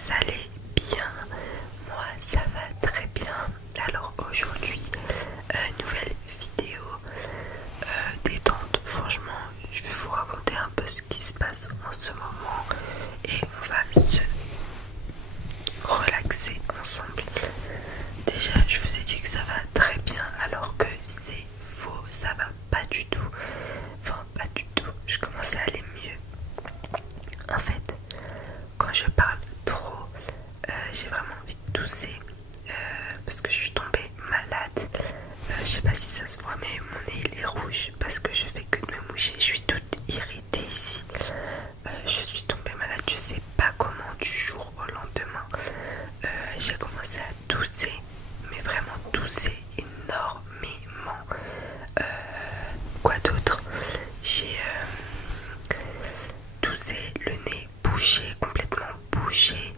vous allez bien? Moi ça va très bien. Alors aujourd'hui, nouvelle vidéo détente. Franchement, je vais vous raconter un peu ce qui se passe en ce moment et on va se relaxer ensemble. Déjà, je vous ai dit que ça va très bien alors que c'est faux, ça va pas du tout. Enfin, pas du tout. Je commence à aller mieux. En fait, quand je parle trop, j'ai vraiment envie de tousser parce que je suis tombée malade. Je sais pas si ça se voit, mais mon nez il est rouge parce que je fais que de me moucher. Je suis toute irritée ici. Je suis tombée malade, je sais pas comment, du jour au lendemain. J'ai commencé à tousser, mais vraiment tousser énormément. Quoi d'autre? J'ai toussé, le nez bouché, complètement bouché,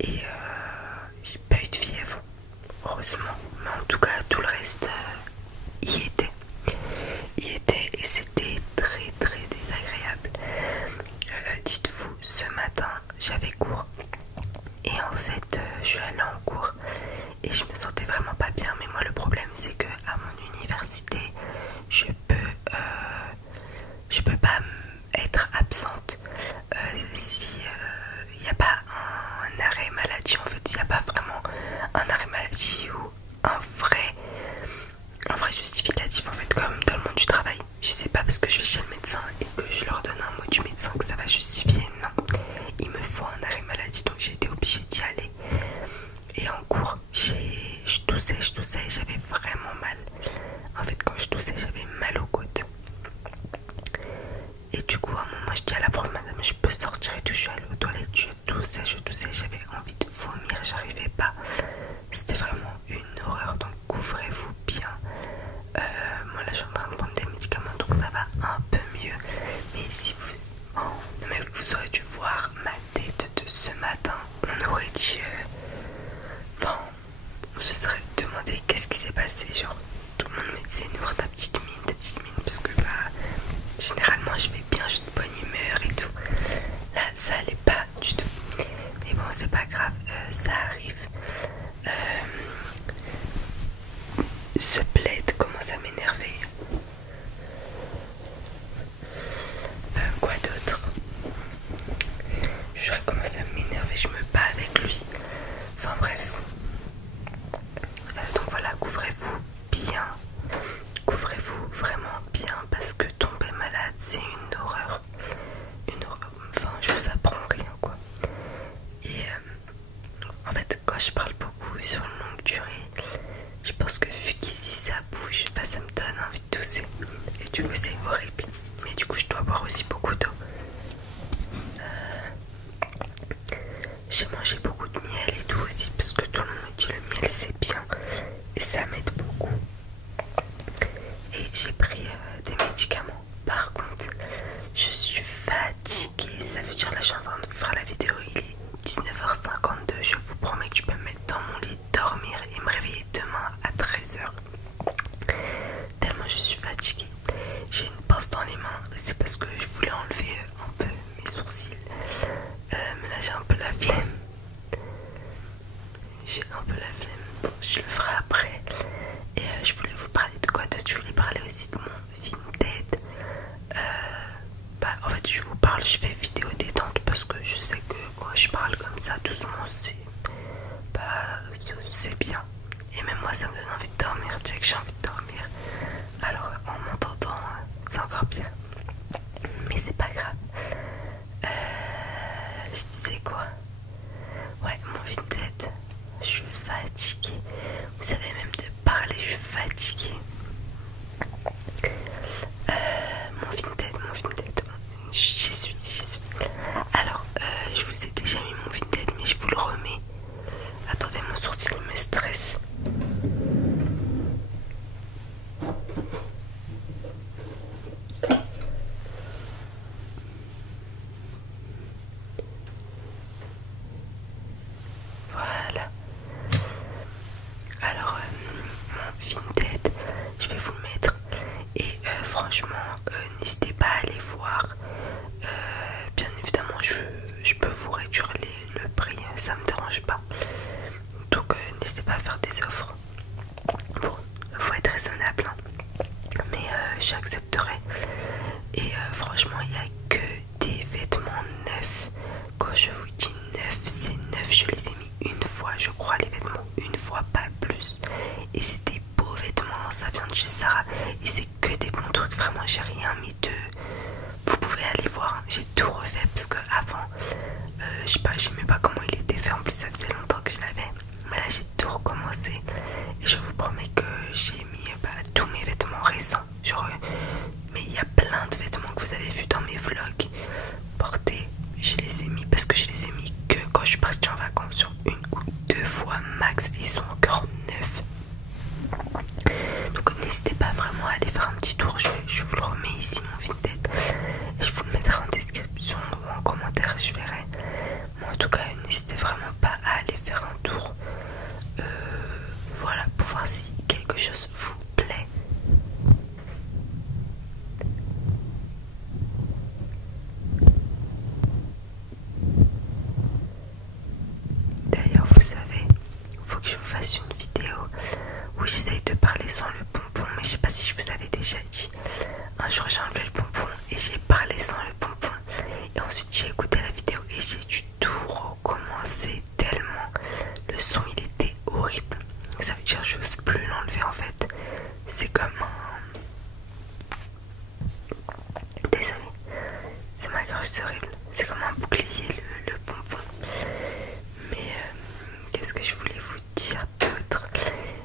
et j'ai pas eu de fièvre, heureusement. Mais en tout cas, tout le reste y était. Et c'était très très désagréable. Dites-vous, ce matin, j'avais cours. Et en fait, je suis allée en cours et je me sentais vraiment pas bien. Mais moi, le problème, c'est que à mon université, je peux pas être absente si il n'y a pas un arrêt maladie. En fait, il n'y a pas vraiment un arrêt maladie ou un vrai justificatif, en fait, comme dans le monde du travail. Je sais pas, parce que je vais chez le médecin et que je leur donne un mot du médecin que ça va justifier. Non, il me faut un arrêt maladie, donc j'ai été obligée d'y aller. Et en cours, je toussais, j'avais vraiment mal. En fait, quand je toussais, j'avais mal aux côtes. Et du coup, à un moment, je dis à la prof, madame, je peux sortir et tout. Je suis allée aux toilettes, je toussais, j'avais envie de vomir, j'arrivais pas. C'était vraiment une horreur, donc couvrez-vous bien. Moi là, je suis en train de prendre des médicaments, donc ça va un peu mieux. Mais si vous... Oh, non, mais vous aurez dû voir ma tête de ce matin. On aurait dit... Enfin, on se serait demandé qu'est-ce qui s'est passé. Genre, tout le monde me disait, Nour, ta petite mine, parce que bah... Généralement je vais bien, je suis de bonne humeur et tout. Là ça allait pas du tout. Mais bon, c'est pas grave, ça arrive. Ce plaid commence à m'énerver. Quoi d'autre? Je commence à m'énerver, je me bats avec lui. Enfin bref. Donc voilà, couvrez-vous bien. Couvrez-vous vraiment bien parce que tomber malade c'est une horreur. Une horreur. Enfin, je vous apprends rien quoi. Et en fait, quand je parle beaucoup sur une longue durée, je pense que vu qu'ici ça bouge, bah, ça me donne envie de tousser. Et du coup, c'est horrible. Mais du coup, je dois boire aussi beaucoup d'eau. J'ai mangé beaucoup de miel et tout aussi parce que tout le monde me dit le miel c'est bien et ça m'aide beaucoup. Et j'ai pris des médicaments. Par contre, je suis fatiguée. Ça veut dire là, je suis en train de faire la vidéo. Il est 19h52. Je vous promets que je peux me mettre dans mon lit, dormir et me réveiller demain à 13h. Tellement je suis fatiguée. J'ai une pince dans les mains. C'est parce que je voulais enlever un peu mes sourcils. Mais là, j'ai un peu la flemme. Bon, je le ferai après. Et je voulais vous parler de quoi d'autre? Je voulais parler aussi de mon Vinted. Bah, en fait, je vous parle, je fais vidéo détente parce que je sais que quand je parle comme ça, doucement, c'est bien. Et même moi, ça me donne envie de dormir. Tu sais que j'ai envie de dormir. Alors, en m'entendant, c'est encore bien. Mais c'est pas grave. Je disais quoi? Ouais, mon Vinted. Je suis fatiguée. Vous savez, même de parler, je suis fatiguée. Mon Vinted. J'y suis. Alors, je vous ai déjà mis mon Vinted, mais je vous le remets. Attendez, mon sourcil me stresse. Voilà. Alors, mon Vinted, je vais vous le mettre. Et franchement, n'hésitez pas à aller voir. Bien évidemment, je peux vous réduire le prix. ça me dérange pas. Donc n'hésitez pas à faire des offres. Bon, faut être raisonnable, hein. Mais j'accepterai. Et franchement, il n'y a que des vêtements neufs. Quand je vous dis neuf, c'est neuf. Je les ai mis une fois, je crois, les vêtements, une fois, pas plus. Et c'est des beaux vêtements, ça vient de chez Sarah. Et c'est que des bons trucs, vraiment, j'ai rien mis de... Vous pouvez aller voir, hein. J'ai tout refait parce que avant, je sais pas, j'aimais pas comment il était fait. En plus, ça faisait longtemps que je l'avais. Mais là, j'ai tout recommencé. Et je vous promets que j'ai mis tous mes vêtements récents. Genre, mais il y a plein de vêtements que vous avez vus dans mes vlogs portés. Je les ai mis parce que je les ai mis que quand je suis partie en vacances, sur une ou deux fois max. Et ils sont encore neufs. Donc n'hésitez pas vraiment à aller faire un petit tour. Je vous le remets ici, mon Vinted. Et je vous le mettrai en description ou en commentaire, je verrai. Mais en tout cas, n'hésitez vraiment pas à aller faire un tour. Voilà, pour voir si quelque chose vous plaît. D'ailleurs, vous savez, il faut que je vous fasse une vidéo où j'essaye de parler sans le pompon. Mais je sais pas si je vous avais déjà dit. Un jour, j'ai enlevé le pompon et j'ai parlé sans le pompon. Et ensuite, j'ai écouté la vidéo et j'ai dû tout recommencer tellement le son il était horrible. Ça veut dire que je n'ose plus l'enlever en fait. C'est comme un... Désolée, c'est ma gorge, c'est horrible. C'est comme un bouclier le pompon. Mais qu'est-ce que je voulais vous dire d'autre?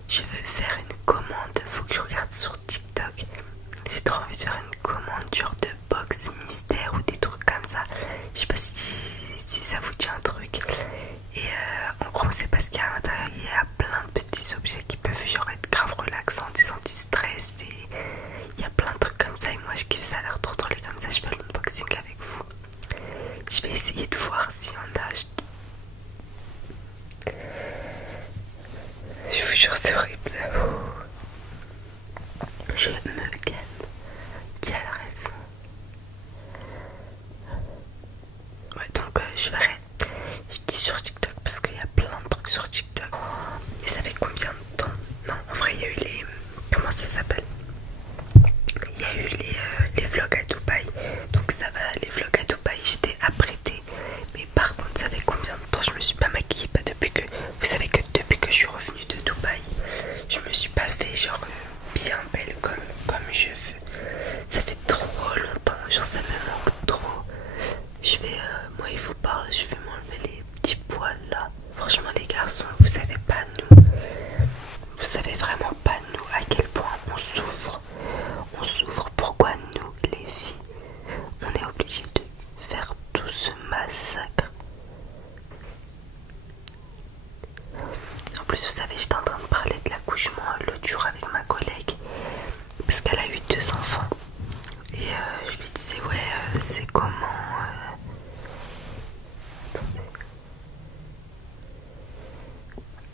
Je veux faire une commande. Faut que je regarde sur TikTok. J'ai trop envie de faire une commande genre de box mystère ou des trucs comme ça. Je sais pas si ça vous dit un truc. Et en gros c'est parce qu'à l'intérieur il y a plein de petits objets qui peuvent genre être grave relaxants, des anti-stress, il y a plein de trucs comme ça. Et moi je kiffe ça, a l'air trop drôle. Comme ça je fais l'unboxing avec vous. Je vais essayer de voir si on a acheté. Je vous jure c'est horrible. Je me calme. Quel rêve. Ouais, donc je verrai. Je dis sur TikTok parce qu'il y a plein de trucs sur TikTok. Et ça fait combien de temps? Non, en vrai, il y a eu les... Comment ça s'appelle? Il y a eu les vlogs à Dubaï. Donc ça va, les vlogs à Dubaï, j'étais apprêtée. Mais par contre, ça fait combien de temps je me suis pas maquillée? Pas depuis que... Vous savez que depuis que je suis revenue de Dubaï, je me suis pas fait genre bien belle comme je veux. Ça fait trop longtemps, genre ça me manque trop. Je vais, moi il vous parle, je vais m'enlever les petits poils là. Franchement les garçons, vous savez pas nous, vous savez vraiment pas nous à quel point on souffre. On souffre, pourquoi nous les filles, on est obligé de faire tout ce massacre. En plus vous savez, j'étais en train de parler de l'accouchement l'autre jour avec ma collègue. Parce qu'elle a eu 2 enfants. Et je lui disais ouais c'est comment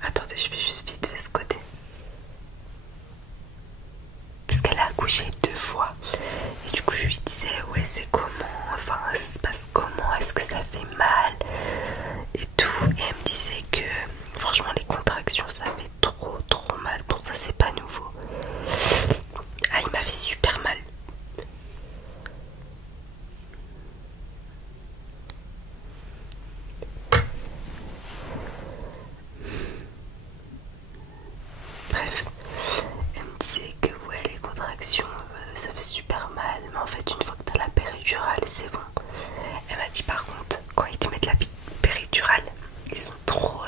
Attendez, je vais juste vite de ce côté. Parce qu'elle a accouché 2 fois. Et du coup je lui disais ouais c'est comment, enfin ça se passe comment, est-ce que ça fait mal et tout. Et elle me disait que franchement les contractions ça fait trop mal. Bon ça c'est pas nouveau. Ah il m'a fait super mal. Bref, elle me disait que ouais les contractions ça fait super mal. Mais en fait une fois que t'as la péridurale c'est bon. Elle m'a dit par contre quand ils te mettent la péridurale ils sont trop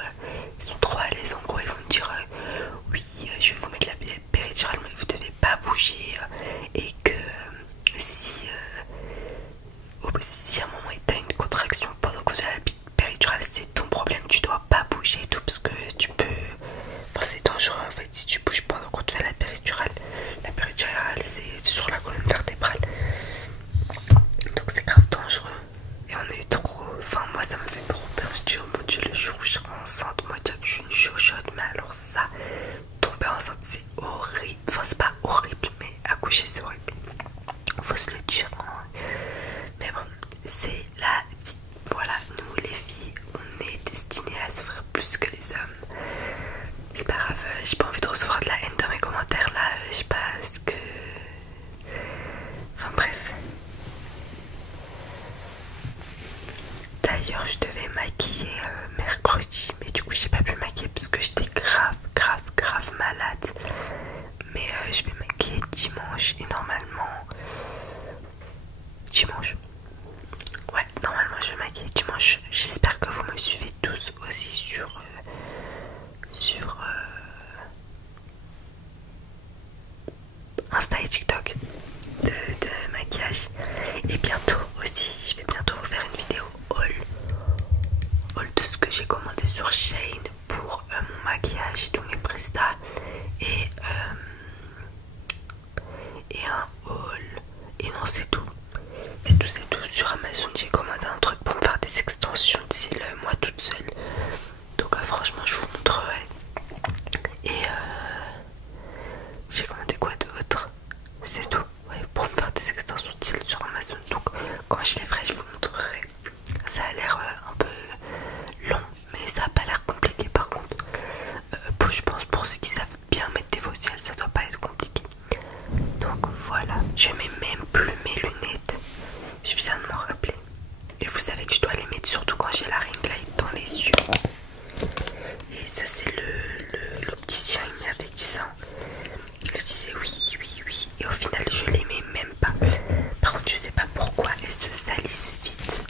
D'ailleurs, je devais maquiller mercredi, mais du coup, j'ai pas pu maquiller parce que j'étais grave malade. Mais je vais maquiller dimanche et normalement. Dimanche. Ouais, normalement, je vais maquiller dimanche. J'espère que vous me suivez tous aussi sur Insta et TikTok de maquillage. Et bientôt aussi, je vais bientôt vous faire une vidéo haul de ce que j'ai commandé sur Shein pour mon maquillage et tous mes prestats. Et un haul. Et non, c'est tout. C'est tout. Sur Amazon, j'ai commandé un truc pour me faire des extensions de cils moi toute seule. Donc franchement, je vous montrerai. Et j'ai commandé quoi d'autre? C'est tout. Ouais, pour me faire des extensions de cils sur Amazon. Donc quand je les ferai, je vous montrerai. Ça a l'air un peu long, mais ça a pas l'air compliqué par contre. Je pense pour ceux qui savent bien mettre des faux cils, ça doit pas être compliqué. Donc voilà, je mets même plus mes lunettes. Je viens de m'en rappeler. Et vous savez que je dois les mettre surtout quand j'ai la ring light dans les yeux. Et ça c'est l'opticien, il m'avait dit ça. Je disais oui. Et au final je les mets même pas. Par contre je sais pas pourquoi elles se salissent vite.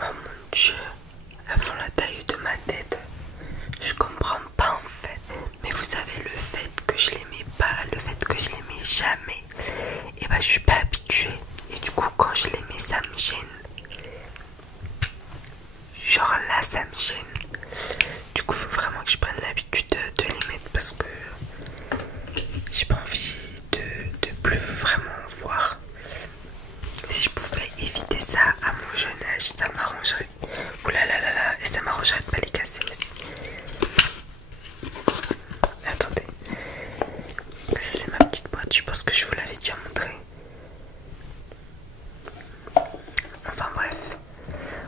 Oh mon dieu, elles font la taille de ma tête. Je comprends pas en fait. Mais vous savez, le fait que je les mets pas, le fait que je les mets jamais, et bah je suis pas habituée. Et du coup quand je les mets ça me gêne. Genre là ça me gêne. Du coup faut vraiment que je prenne l'habitude de les mettre parce que j'ai pas envie de plus vraiment voir. Si je pouvais éviter ça à mon jeune âge, ça m'arrangerait. Oulala, et ça m'arrangerait de pas les casser aussi. Attendez. Ça c'est ma petite boîte, je pense que je vous l'avais déjà montré. Enfin bref.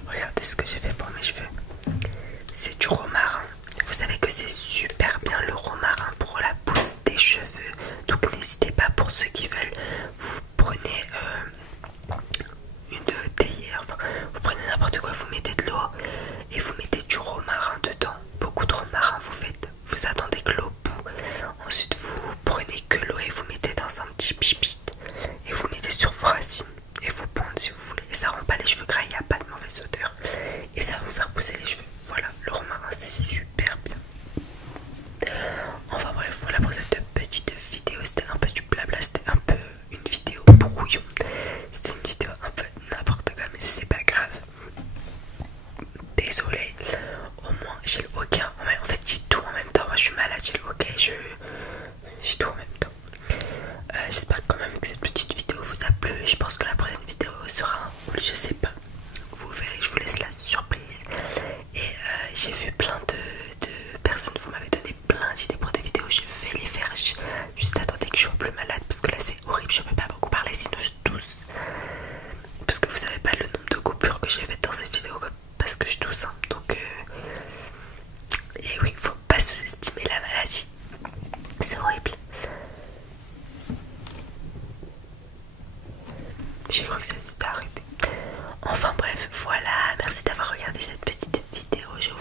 Regardez ce que j'ai fait pour mes cheveux. C'est du romarin. Vous savez que c'est super bien le romarin pour la pousse des cheveux. Donc n'hésitez pas, pour ceux qui veulent, vous prenez une théière, enfin, vous prenez n'importe quoi, vous mettez de l'eau et vous mettez du romarin dedans, beaucoup de romarin, vous attendez que l'eau bout, ensuite vous prenez que l'eau et vous mettez dans un petit pipit et vous mettez sur vos racines et vous pondez si vous voulez, et ça rend pas les cheveux gras, il n'y a pas de mauvaise odeur et ça va vous faire pousser les cheveux. Voilà, le romarin c'est super bien. Enfin bref, voilà pour cette petite vidéo, c'était un peu du blabla, c'était un peu une vidéo brouillon, c'était une vidéo un peu n'importe quoi, mais c'est pas grave. Désolée, au moins j'ai le hockey, en fait j'ai tout en même temps, moi je suis malade, j'ai le hockey, j'ai tout en même temps. J'espère quand même que cette petite vidéo vous a plu, je pense que la prochaine vidéo sera un haul, je sais pas, vous verrez, je vous laisse la surprise. Et j'ai vu plein de personnes, vous m'avez donné plein d'idées pour des vidéos, je vais les faire. Juste attendez que je sois plus malade parce que là c'est horrible, je peux pas beaucoup parler sinon je tousse. Parce que vous savez pas le nombre de coupures que j'ai faites dans cette vidéo parce que je tousse, hein. Donc et oui, faut pas sous-estimer la maladie, c'est horrible. J'ai cru que ça s'était arrêté. Enfin bref, voilà, merci d'avoir regardé cette petite vidéo. Je vous